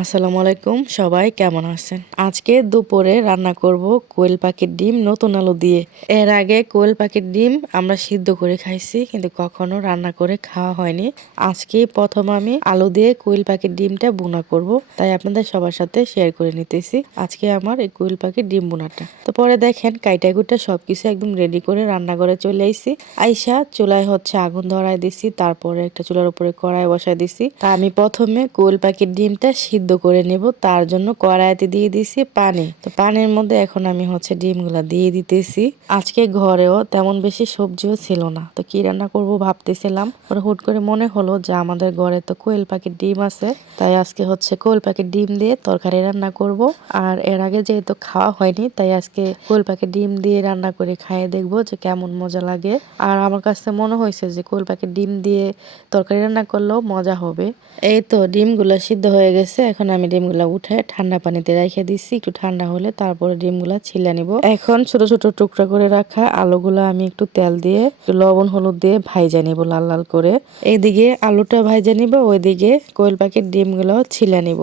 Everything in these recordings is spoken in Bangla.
আসসালামু আলাইকুম, সবাই কেমন আছেন? আজকে দুপুরে রান্না করব কোয়েল পাখির ডিম নতুন আলু দিয়ে। এর আগে কোয়েল পাখির ডিম আমরা সিদ্ধ করে খাইছি, কিন্তু কখনো রান্না করে খাওয়া হয়নি। আজকে প্রথম আমি আলু দিয়ে কোয়েল পাখির ডিমটা ভুনা করব, তাই আপনাদের সবার সাথে শেয়ার করে নিতেছি আজকে আমার এই কোয়েল পাখির ডিম ভুনাটা। তো পরে দেখেন কাইটা কুইটা সবকিছু একদম রেডি করে রান্নাঘরে চলে আইছি। আইসা চুলায় আগুন ধরায় দিছি, তারপরে একটা চুলার উপরে কড়াই বসায় দিছি। তা আমি প্রথমে কোয়েল পাখির ডিমটা সিদ্ধ করে নেব, তার জন্য কড়াইতে দিয়ে দিছি পানি। তো পানির মধ্যে এখন আমি ডিমগুলা দিয়ে দিতেছি। আজকে ঘরেও তেমন বেশি সবজিও ছিল না, তো কি রান্না করব ভাবতেছিলাম। পরে হুট করে মনে হলো যে আমাদের ঘরে তো কোয়েল পাখির ডিম আছে, তাই আজকে কোয়েল পাখির ডিম দিয়ে তরকারি রান্না করব। আর এর আগে যেহেতু খাওয়া হয়নি, তাই আজকে কোয়েল পাখির ডিম দিয়ে রান্না করে খাইয়ে দেখবো যে কেমন মজা লাগে। আর আমার কাছে মনে হয়েছে যে কোয়েল পাখির ডিম দিয়ে তরকারি রান্না করলেও মজা হবে। এই তো ডিমগুলো সিদ্ধ হয়ে গেছে, এখন আমি ডিমগুলা উঠে ঠান্ডা পানিতে রেখে দিচ্ছি। একটু ঠান্ডা হলে তারপরে ডিমগুলা ছিলে নিব। এখন ছোট ছোট টুকরা করে রাখা আলুগুলা আমি একটু তেল দিয়ে একটু লবণ হলুদ দিয়ে ভাইজা নিব লাল লাল করে। এইদিকে আলুটা ভাইজা নিব, ওইদিকে কোয়েল পাখির ডিমগুলাও ছিলে নিব।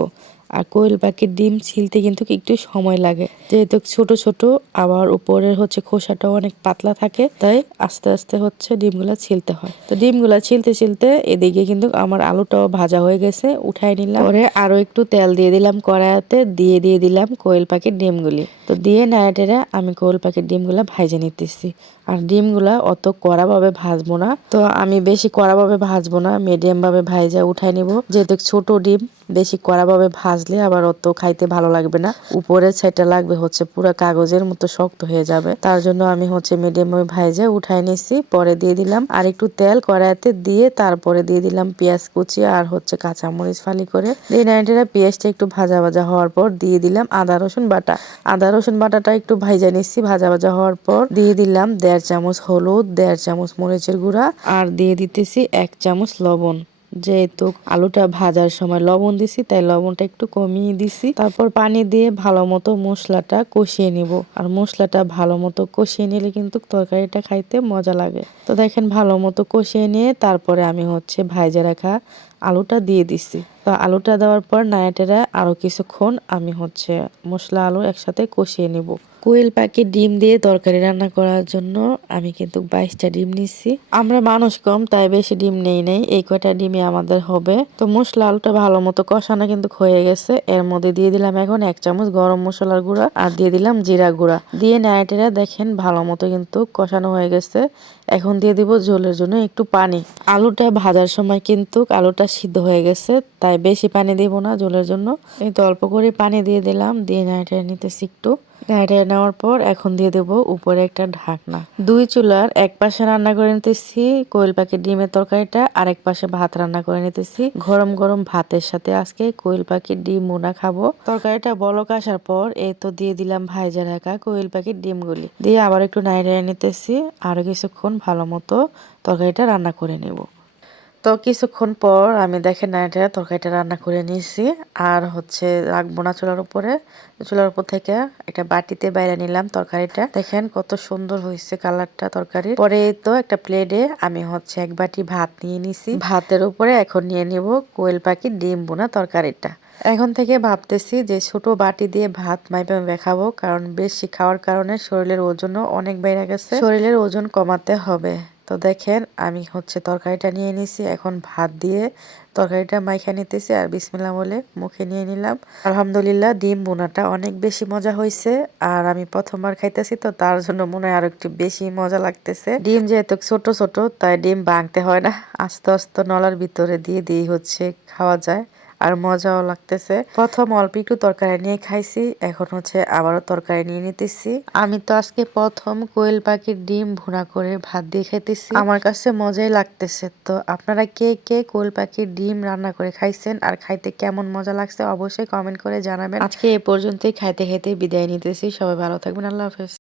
আর কোয়েল পাখির ডিম ছিলতে কিন্তু একটু সময় লাগে, যেহেতু ছোট ছোট, আবার উপরের খোসাটাও অনেক পাতলা থাকে, তাই আস্তে আস্তে ডিমগুলা ছিলতে হয়। তো ডিমগুলা ছিলতে ছিলতে এদিকে কিন্তু আমার আলুটাও ভাজা হয়ে গেছে, উঠাই নিলাম। পরে আরো একটু তেল দিয়ে দিলাম কড়াইতে, দিয়ে দিলাম কোয়েল পাখির ডিমগুলি। তো দিয়ে নাড়াটেরা আমি কোয়েল পাখির ডিমগুলা ভাইজে নিতেছি। আর ডিমগুলা অত কড়া ভাবে ভাজবো না, তো আমি বেশি কড়া ভাবে ভাজবো না, মিডিয়াম ভাবে ভাইজা উঠাই নিব। যেহেতু ছোট ডিম, বেশি কড়া ভাবে ভাজলে আবার অত খাইতে ভালো লাগবে না। উপরের সাইডটা লাগবে পুরো কাগজের মতো শক্ত হয়ে যাবে, তার জন্য আমি মিডিয়াম ভাবে ভাইজা উঠাই নিছি। পরে দিয়ে দিলাম আর একটু তেল কড়াইতে দিয়ে, তারপরে দিয়ে দিলাম পেঁয়াজ কুচি আর কাঁচামরিচ ফালি করে দিয়ে নাইটেরা পেঁয়াজটা একটু ভাজা ভাজা হওয়ার পর দিয়ে দিলাম আদা রসুন বাটা। আদা রসুন বাটাটা একটু ভাইজা নিচ্ছি, ভাজা ভাজা হওয়ার পর দিয়ে দিলাম 1.5 চামচ হলুদ, 1.5 চামচ মরিচের গুঁড়া, আর দিয়ে দিতেছি 1 চামচ লবণ। যেহেতু আলুটা ভাজার সময় লবণ দিছি, তাই লবণটা একটু কমিয়ে দিছি। তারপর পানি দিয়ে ভালো মতো মশলাটা কষিয়ে নিব। আর মশলাটা ভালো মতো কষিয়ে নিলে কিন্তু তরকারিটা খাইতে মজা লাগে। তো দেখেন ভালো মতো কষিয়ে নিয়ে তারপরে আমি ভাইজা রাখা আলুটা দিয়ে দিছি। তো আলুটা দেওয়ার পর নায়াটেরা আরো কিছুক্ষণ আমি মশলা আলু একসাথে কষিয়ে নিব। কোয়েল পাখির ডিম দিয়ে তরকারি রান্না করার জন্য আমি কিন্তু 22টা ডিম নিচ্ছি। আমরা মানুষ কম, তাই বেশি ডিম নেই নাই, এই কয়টা ডিমে আমাদের হবে। তো মশলা আলুটা ভালো মতো কষানো কিন্তু হয়ে গেছে। এর মধ্যে দিয়ে দিলাম এখন 1 চামচ গরম মশলার গুঁড়া, আর দিয়ে দিলাম জিরা গুঁড়া। দিয়ে নাড়াটেরা দেখেন ভালো মতো কিন্তু কষানো হয়ে গেছে। এখন দিয়ে দিব ঝোলের জন্য একটু পানি। আলুটা ভাজার সময় কিন্তু আলুটা সিদ্ধ হয়ে গেছে, তাই বেশি পানি দিব না ঝোলের জন্য। এই তো অল্প করে পানি দিয়ে দিলাম, দিয়ে নাড়াটেরা নিতেছি একটু। নাড়িয়ে নেওয়ার পর এখন দিয়ে দেব উপরে একটা ঢাকনা। 2 চুলার এক পাশে রান্না করে নিতেছি কোয়েল পাখির ডিমের তরকারিটা, আরেক পাশে ভাত রান্না করে নিতেছি। গরম গরম ভাতের সাথে আজকে কোয়েল পাখির ডিম ভুনা খাবো। তরকারিটা বলক আসার পর এই তো দিয়ে দিলাম ভাইজা রাখা কোয়েল পাখির ডিমগুলি, দিয়ে আবার একটু নাড়িয়ে নিতেছি। আরো কিছুক্ষণ ভালো মতো তরকারিটা রান্না করে নেব। তো কিছুক্ষণ পর আমি দেখেন নাইটেরা তরকারিটা রান্না করে নিয়েছি। আর রাখবো না চুলার উপরে, চুলার উপর থেকে একটা বাটিতে বাইরে নিলাম তরকারিটা। দেখেন কত সুন্দর হয়েছে কালারটা তরকারি। পরে তো একটা প্লেটে আমি এক বাটি ভাত নিয়ে নিছি। ভাতের উপরে এখন নিয়ে নিব কোয়েল পাখির ডিম বোনা তরকারিটা। এখন থেকে ভাবতেছি যে ছোট বাটি দিয়ে ভাত মাইপে খাবো, কারণ বেশি খাওয়ার কারণে শরীরের ওজনও অনেক বেড়ে গেছে, শরীরের ওজন কমাতে হবে। তো দেখেন আমি তরকারিটা নিয়ে নিছি, এখন ভাত দিয়ে তরকারিটা মাইখা নিতেছি আর বিসমিল্লাহ বলে মুখে নিয়ে নিলাম। আলহামদুলিল্লাহ ডিম বোনাটা অনেক বেশি মজা হয়েছে। আর আমি প্রথমবার খাইতেছি, তো তার জন্য মনে হয় আরো একটু বেশি মজা লাগতেছে। ডিম যেহেতু ছোট ছোট, তাই ডিম ভাঙতে হয় না, আস্তে আস্তে নলার ভিতরে দিয়ে দিয়ে খাওয়া যায়। আর মজাও লাগতেছে। প্রথম অল্প একটু তরকারি নিয়ে খাইছি, এখন আবারও তরকারি নিয়ে নিতেছি। আমি তো আজকে প্রথম কোয়েল পাখির ডিম ভুনা করে ভাত দিয়ে খাইতেছি, আমার কাছে মজাই লাগতেছে। তো আপনারা কে কে কোয়েল পাখির ডিম রান্না করে খাইছেন আর খাইতে কেমন মজা লাগছে অবশ্যই কমেন্ট করে জানাবেন। আজকে এ পর্যন্তই, খাইতে খাইতে বিদায় নিতেছি। সবাই ভালো থাকবেন, আল্লাহ হাফেজ।